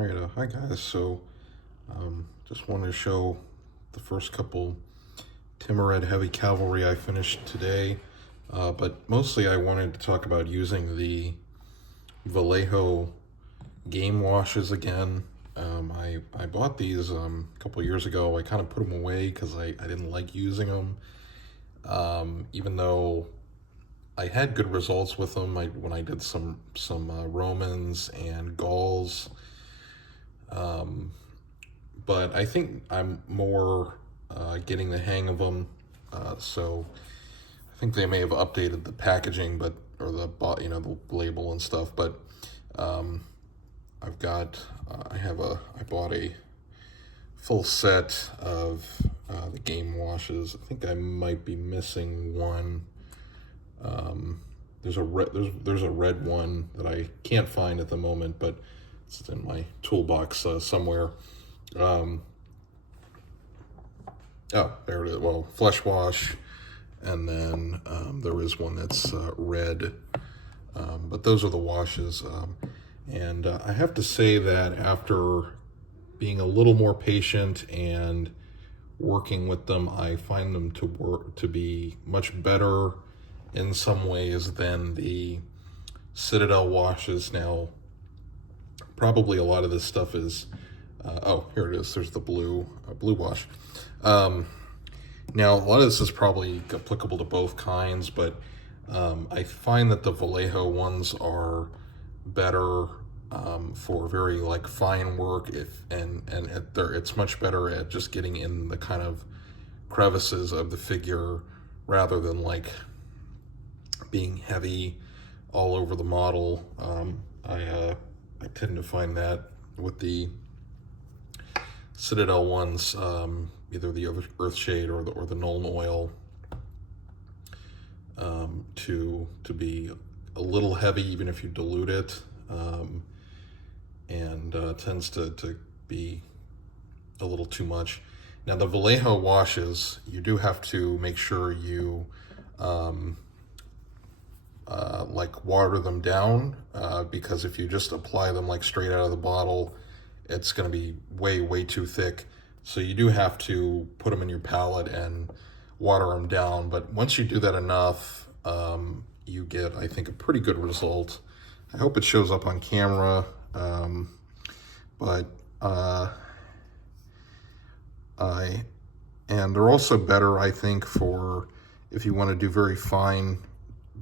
All right, hi guys. Just wanted to show the first couple Timurid heavy cavalry I finished today, but mostly I wanted to talk about using the Vallejo game washes again. I bought these a couple years ago. I kind of put them away because I didn't like using them, even though I had good results with them. When I did some Romans and Gauls. But I think I'm more getting the hang of them. So I think they may have updated the packaging, or the label and stuff. But I bought a full set of the game washes. I think I might be missing one. There's a red one that I can't find at the moment, but it's in my toolbox somewhere. Oh, there it is. Well, flesh wash, and then there is one that's red. But those are the washes. And I have to say that after being a little more patient and working with them, I find them to be much better in some ways than the Citadel washes. Now, probably a lot of this stuff is oh, here it is. There's the blue wash. Now, a lot of this is probably applicable to both kinds, but I find that the Vallejo ones are better for very fine work. It's much better at just getting in the kind of crevices of the figure rather than being heavy all over the model. I tend to find that with the Citadel ones, either the Earthshade or the Nuln Oil, to be a little heavy even if you dilute it, and tends to be a little too much. Now the Vallejo washes, you do have to make sure you water them down, because if you just apply them straight out of the bottle, it's going to be way too thick. So you do have to put them in your palette and water them down. But once you do that enough, you get, I think, a pretty good result. I hope it shows up on camera. And they're also better, I think, for if you want to do very fine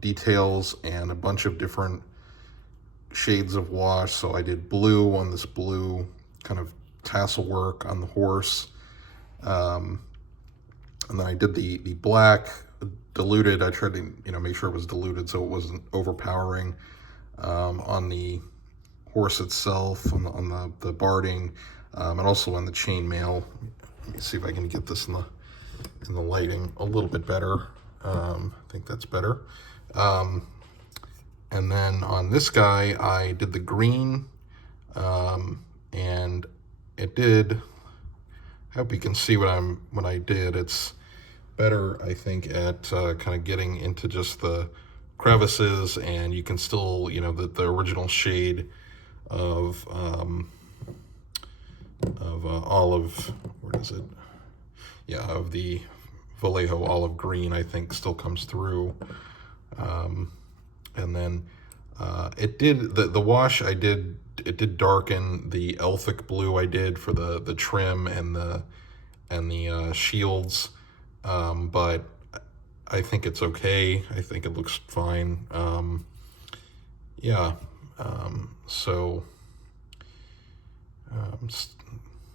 details and a bunch of different shades of wash. So I did blue on this blue kind of tassel work on the horse, and then I did the black diluted. I tried to make sure it was diluted so it wasn't overpowering on the horse itself, on the barding, and also on the chainmail. Let me see if I can get this in the lighting a little bit better. I think that's better. And then on this guy, I did the green, and it did. I hope you can see what I did. It's better, I think, at kind of getting into just the crevices, and you can still, the original shade of olive. Where is it? Yeah, of the Vallejo olive green, I think, still comes through. And then it did the wash I did. It did darken the Elphic blue I did for the trim and the shields, but I think it's okay. I think it looks fine. Yeah.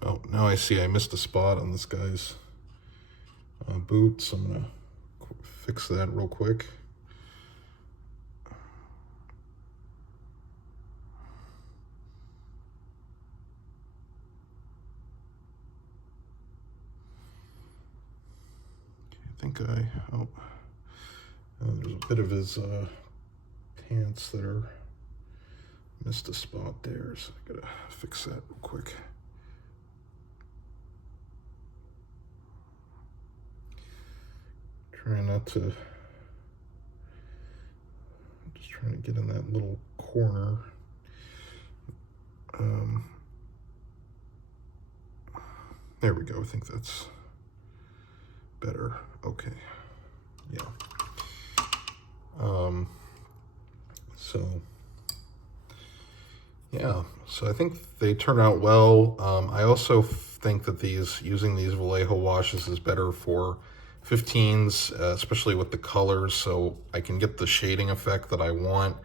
Oh, now I see I missed a spot on this guy's boots. I'm gonna fix that real quick. There's a bit of his pants that are missed a spot there, so I gotta fix that real quick. Just trying to get in that little corner. There we go. I think that's better. Okay. Yeah. So yeah, so I think they turn out well. I also think that using these Vallejo washes is better for 15s, especially with the colors, so I can get the shading effect that I want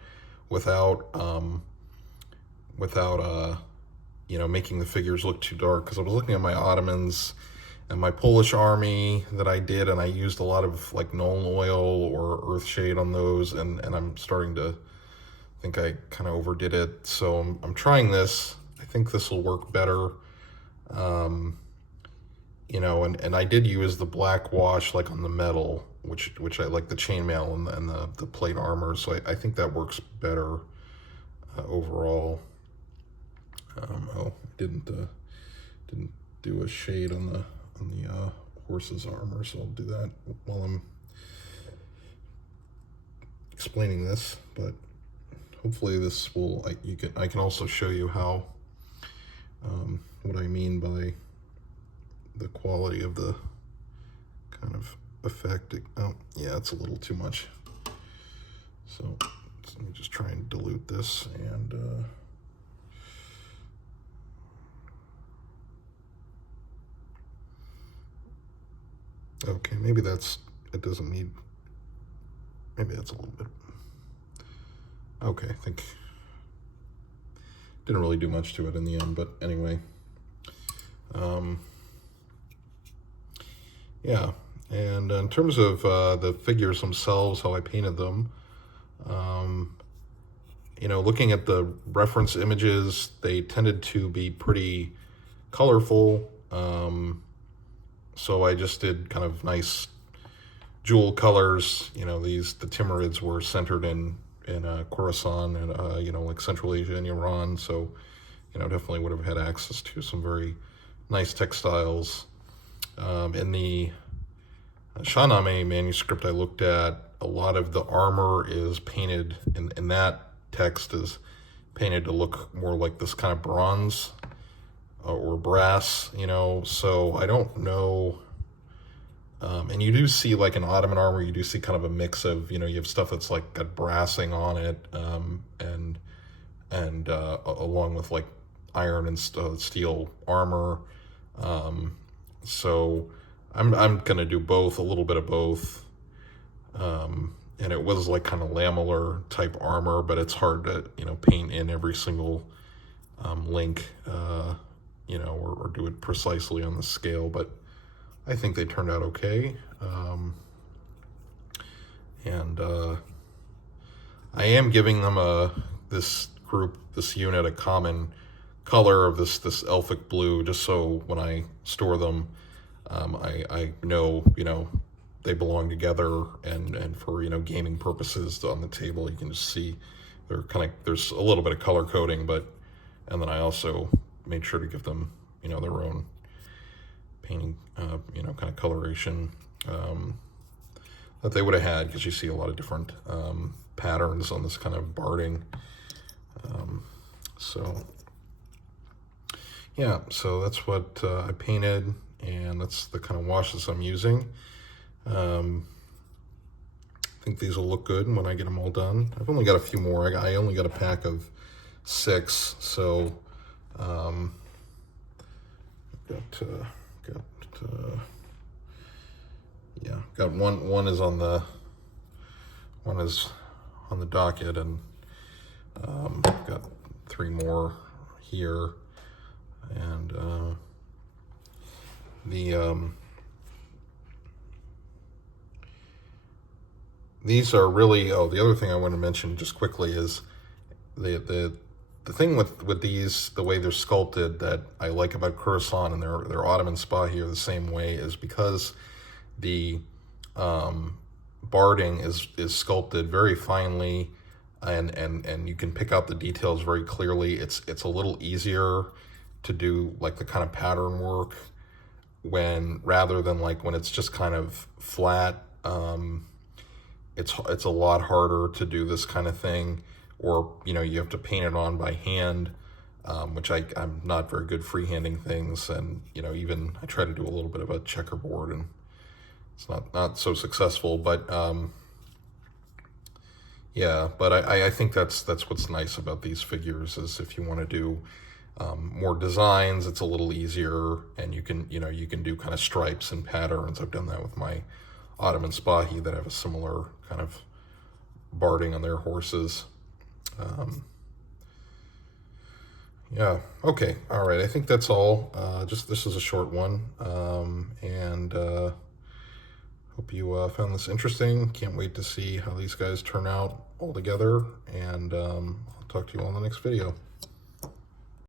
without making the figures look too dark. Because I was looking at my Ottomans and my Polish army that I did, and I used a lot of like Nuln Oil or Earthshade on those, and I'm starting to think I kind of overdid it. So I'm trying this. I think this will work better. And I did use the black wash like on the metal, which I like, the chainmail and the plate armor. So I think that works better overall. Didn't do a shade on the horse's armor, so I'll do that while I'm explaining this. But hopefully this will, I can also show you how, what I mean by the quality of the kind of effect. Oh, yeah, it's a little too much. So let me just try and dilute this, and okay, maybe it doesn't need, maybe that's a little bit. Okay, I think didn't really do much to it in the end, but anyway. Yeah, and in terms of the figures themselves, how I painted them, looking at the reference images, they tended to be pretty colorful. So I just did kind of nice jewel colors. The Timurids were centered in Khorasan and like Central Asia and Iran. So definitely would have had access to some very nice textiles. In the Shahnameh manuscript I looked at, a lot of the armor is painted, in that text is painted to look more like this kind of bronze or brass, so I don't know. And you do see, like in Ottoman armor, you do see kind of a mix of, you have stuff that's like got brassing on it, and along with like iron and steel armor. So I'm gonna do both, a little bit of both. And it was like kind of lamellar type armor, but it's hard to paint in every single link, or do it precisely on the scale. But I think they turned out okay. And I am giving them this unit a common color of this Elphic blue, just so when I store them, I know, they belong together, and for, gaming purposes on the table, you can just see there's a little bit of color coding, and then I also made sure to give them, their own painting, kind of coloration that they would have had, because you see a lot of different patterns on this kind of barding. So yeah, so that's what I painted, and that's the kind of washes I'm using. I think these will look good when I get them all done. I've only got a few more. I only got a pack of 6, so got one is on the docket, and got 3 more here, and these are really, the other thing I want to mention just quickly is the thing with these, the way they're sculpted, that I like about Khorasan and their Ottoman spa here the same way, is because the barding is sculpted very finely, and you can pick out the details very clearly. It's a little easier to do like the kind of pattern work rather than like when it's just kind of flat. It's a lot harder to do this kind of thing, or you have to paint it on by hand. which I'm not very good freehanding things. And, you know, even I try to do a little bit of a checkerboard and it's not so successful, but yeah, but I think that's what's nice about these figures is if you want to do more designs, it's a little easier, and you can do kind of stripes and patterns. I've done that with my Ottoman Spahi that have a similar kind of barding on their horses. Yeah, okay, all right, I think that's all. This is a short one, and hope you found this interesting. Can't wait to see how these guys turn out all together, and I'll talk to you all in the next video.